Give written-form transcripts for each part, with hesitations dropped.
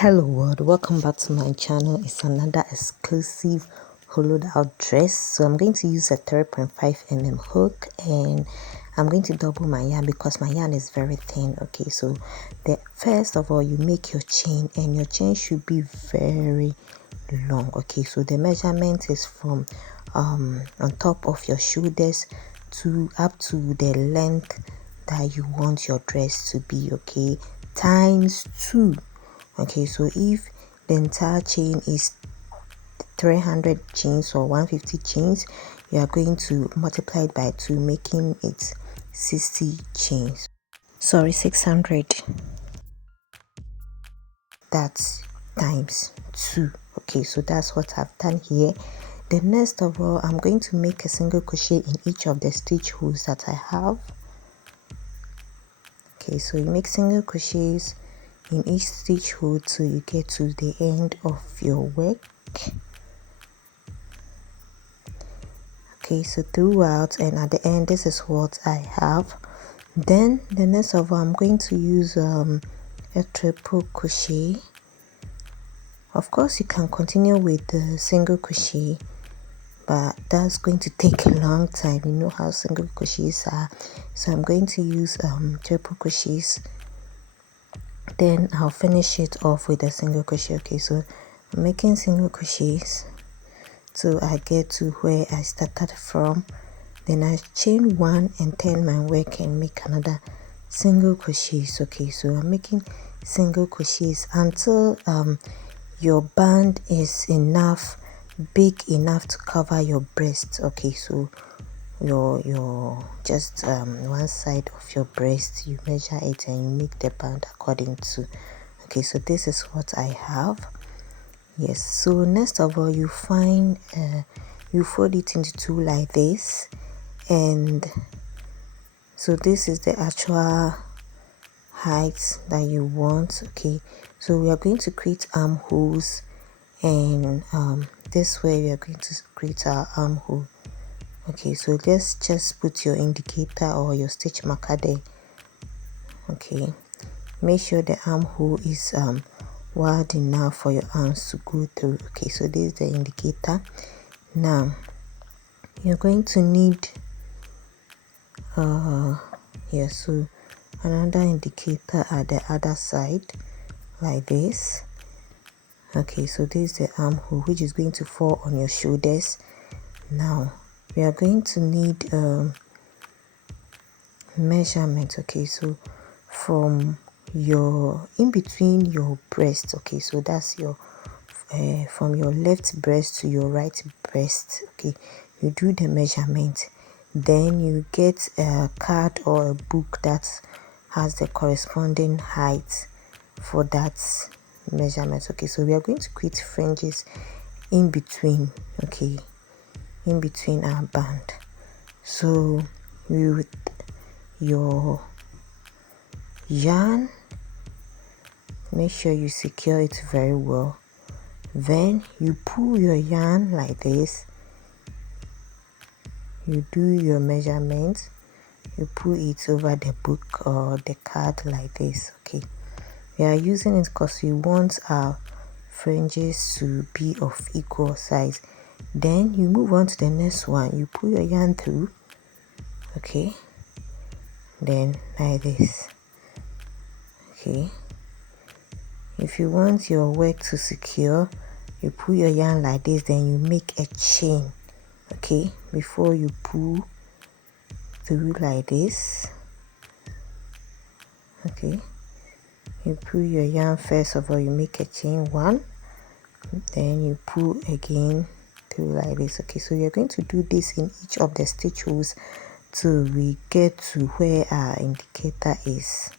Hello world, welcome back to my channel. It's another exclusive hollowed out dress. So I'm going to use a 3.5 mm hook, and I'm going to double my yarn because my yarn is very thin. Okay, so first of all, you make your chain, and your chain should be very long. Okay, so the measurement is from on top of your shoulders to up to the length that you want your dress to be. Okay, times 2. Okay, so if the entire chain is 300 chains or 150 chains, you are going to multiply it by 2, making it 60 chains. Sorry, 600. That's times 2. Okay, so that's what I've done here. The next of all, I'm going to make a single crochet in each of the stitch holes that I have. Okay, so you make single crochets in each stitch hole till you get to the end of your work. Okay, so throughout and at the end, this is what I have. Then the next of all, I'm going to use a triple crochet. Of course, you can continue with the single crochet, but that's going to take a long time. You know how single crochets are. So I'm going to use triple crochets, then I'll finish it off with a single crochet. Okay, so I'm making single crochets till I get to where I started from. Then I chain 1 and turn my work and make another single crochets. Okay, so I'm making single crochets until your band is big enough to cover your breast. Okay, so your just one side of your breast, you measure it and you make the band according to. Okay, so this is what I have. Yes, so next of all, you find you fold it into 2 like this, and so this is the actual height that you want. Okay, so we are going to create armholes, and this way we are going to create our armhole. Okay, so let's just put your indicator or your stitch marker there. Okay, make sure the armhole is wide enough for your arms to go through. Okay, so this is the indicator. Now you're going to need so another indicator at the other side like this. Okay, so this is the armhole which is going to fall on your shoulders. Now we are going to need measurement. Okay, so from your in between your breast. Okay, so that's your from your left breast to your right breast. Okay, you do the measurement, then you get a card or a book that has the corresponding height for that measurement. Okay, so we are going to create fringes in between. Okay, in between our band. So with your yarn, make sure you secure it very well. Then you pull your yarn like this, you do your measurement, you pull it over the book or the card like this. Okay, we are using it because we want our fringes to be of equal size. Then you move on to the next one, you pull your yarn through. Okay, then like this. Okay, if you want your work to secure, you pull your yarn like this, then you make a chain. Okay, before you pull through like this. Okay, you pull your yarn first of all, you make a chain 1, then you pull again through like this. Okay, so you're going to do this in each of the stitch holes till we get to where our indicator is.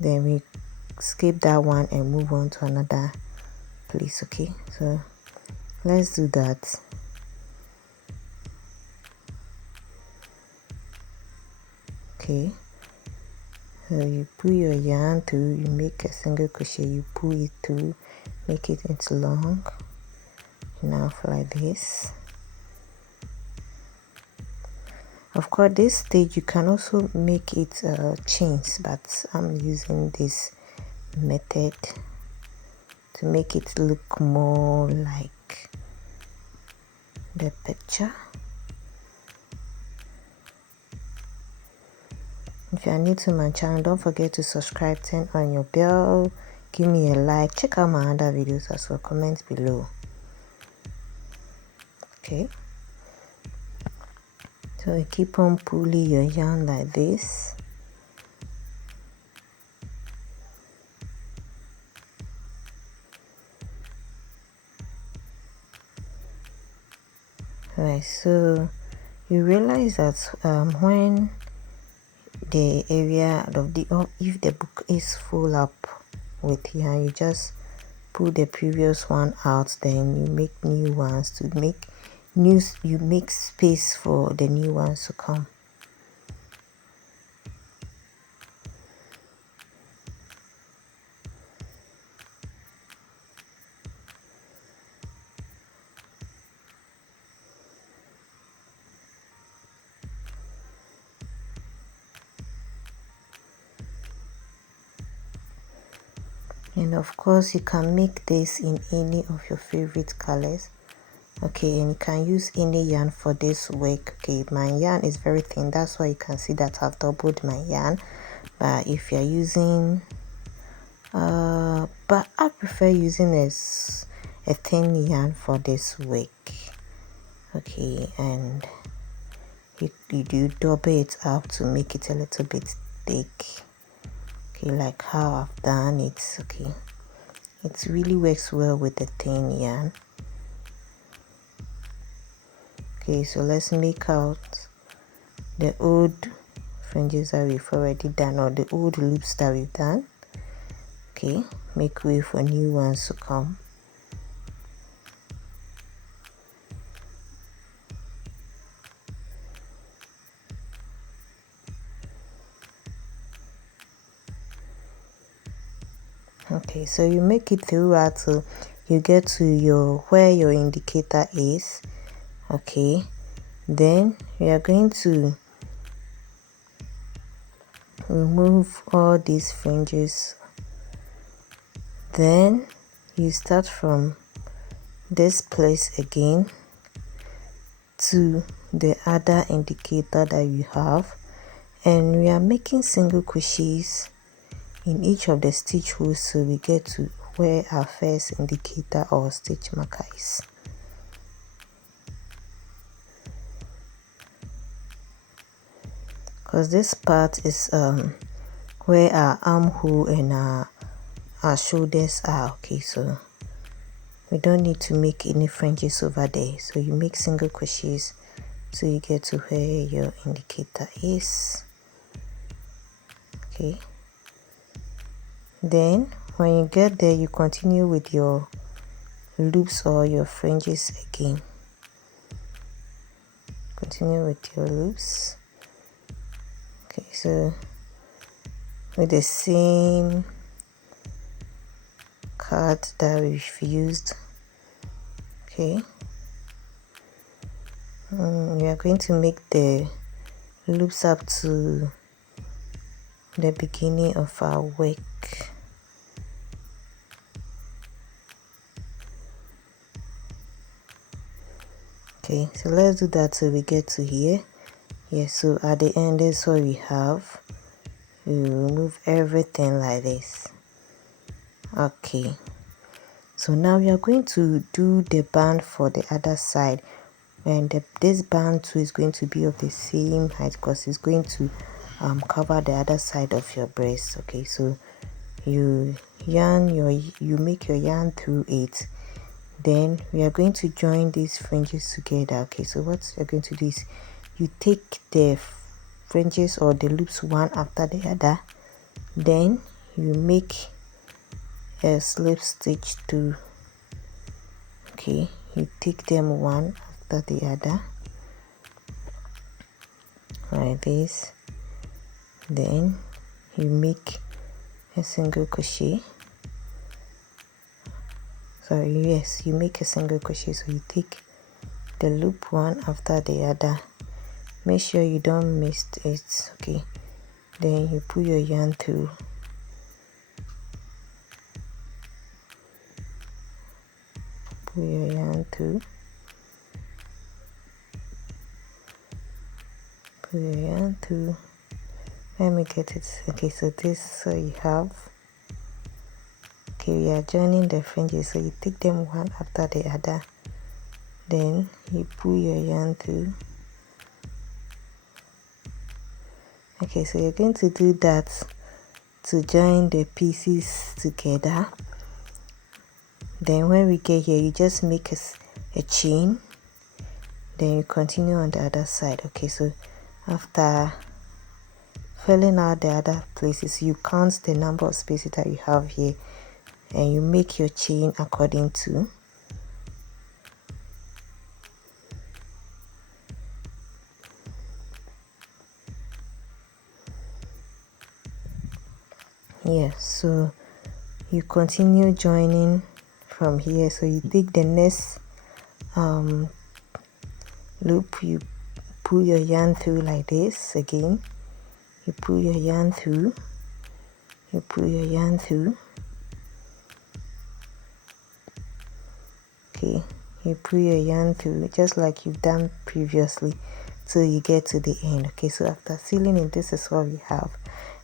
Then we skip that one and move on to another place. Okay, so let's do that. Okay, so you pull your yarn through, you make a single crochet, you pull it through, make it into long enough like this. Of course, this stage you can also make it chains, but I'm using this method to make it look more like the picture. If you are new to my channel, don't forget to subscribe, turn on your bell, give me a like, check out my other videos as well, comment below. Okay, so you keep on pulling your yarn like this. Right, so you realize that when the area of the, or if the book is full up with yarn, you just pull the previous one out, then you make new ones to make new, you make space for the new ones to come. And of course you can make this in any of your favorite colors. Okay, and you can use any yarn for this work. Okay, my yarn is very thin, that's why you can see that I've doubled my yarn. But if you're using but I prefer using a thin yarn for this work. Okay, and you double it up to make it a little bit thick. Okay, like how I've done it. Okay, it really works well with the thin yarn. Okay, so let's make out the old fringes that we've already done, or the old loops that we've done. Okay, make way for new ones to come. Okay, so you make it throughout till you get to your where your indicator is. Okay, then we are going to remove all these fringes. Then you start from this place again to the other indicator that you have, and we are making single crochets in each of the stitch holes so we get to where our first indicator or stitch marker is. Because this part is where our armhole and our shoulders are. Okay, so we don't need to make any fringes over there, so you make single crochets so you get to where your indicator is. Okay, then when you get there, you continue with your loops or your fringes again. Continue with your loops. Okay, so with the same card that we've used. Okay, we are going to make the loops up to the beginning of our work. Okay, so let's do that till we get to here. Yeah, so at the end is what we have. You remove everything like this. Okay, so now we are going to do the band for the other side, and this band too is going to be of the same height because it's going to cover the other side of your breast. Okay, so you make your yarn through it. Then we are going to join these fringes together. Okay, so what you're going to do is you take the fringes or the loops one after the other, then you make a slip stitch through. Okay, you take them one after the other like this, then you make a single crochet. You make a single crochet, so you take the loop one after the other, make sure you don't miss it. Okay, then you pull your yarn through. pull your yarn through, pull your yarn through. Let me get it. Okay, so this, so you have, okay, we are joining the fringes, so you take them one after the other, then you pull your yarn through. Okay, so you're going to do that to join the pieces together. Then when we get here, you just make a chain, then you continue on the other side. Okay, so after filling out the other places, you count the number of spaces that you have here, and you make your chain according to. Yeah, so you continue joining from here. So you take the next loop, you pull your yarn through like this again, you pull your yarn through, you pull your yarn through, okay, you pull your yarn through just like you've done previously till you get to the end. Okay, so after sealing it, this is what we have.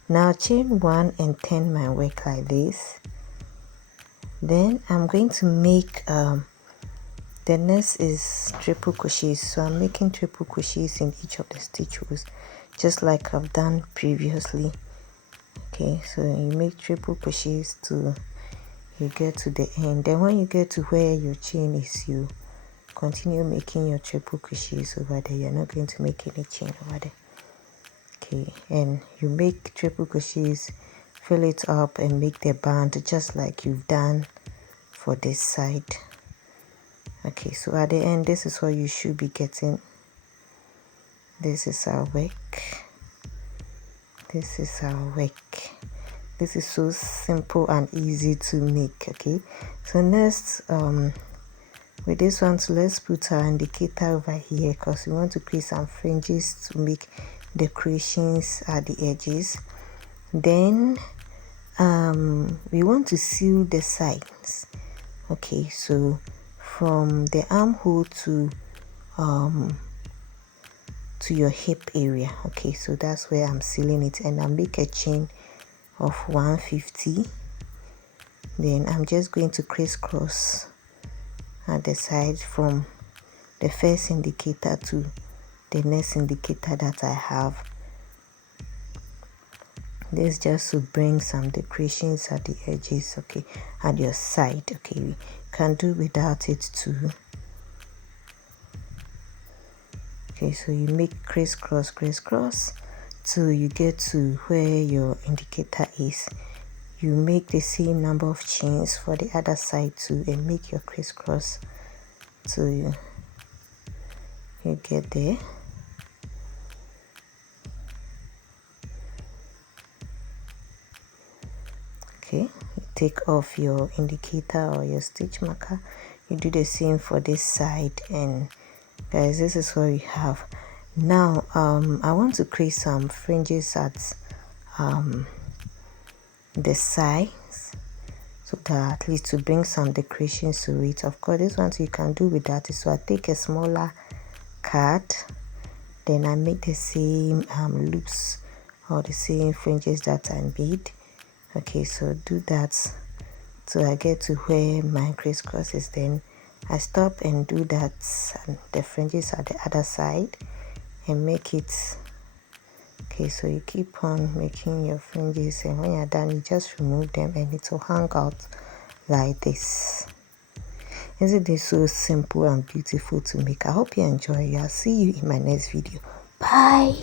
Now chain 1 and turn my work like this. Then I'm going to make the next is triple crochets, so I'm making triple crochets in each of the stitch rows just like I've done previously. Okay, so you make triple crochets till you get to the end. Then when you get to where your chain is, you continue making your triple crochets over there. You're not going to make any chain over there. Okay, and you make triple crochets, fill it up and make the band just like you've done for this side. Okay, so at the end, this is what you should be getting. This is our work. This is our work. This is so simple and easy to make. Okay, so next with this one, so let's put our indicator over here because we want to create some fringes to make decorations at the edges. Then we want to seal the sides. Okay, so from the armhole to your hip area. Okay, so that's where I'm sealing it, and I make a chain of 150. Then I'm just going to crisscross at the side from the first indicator to the next indicator that I have. This just to bring some decorations at the edges, okay, at your side. Okay, we can do without it too. Okay, so you make crisscross till you get to where your indicator is. You make the same number of chains for the other side too, and make your crisscross till you get there. Okay, you take off your indicator or your stitch marker. You do the same for this side, and guys, this is what we have. Now I want to create some fringes at the sides, so that at least to bring some decorations to it. Of course, this one you can do without it, so I take a smaller card, then I make the same loops or the same fringes that I made. Okay, so do that till I get to where my crisscross is. Then I stop and do that, and the fringes at the other side, and make it. Okay, so you keep on making your fringes, and when you're done, you just remove them and it will hang out like this. Isn't this so simple and beautiful to make? I hope you enjoy it. I'll see you in my next video. Bye.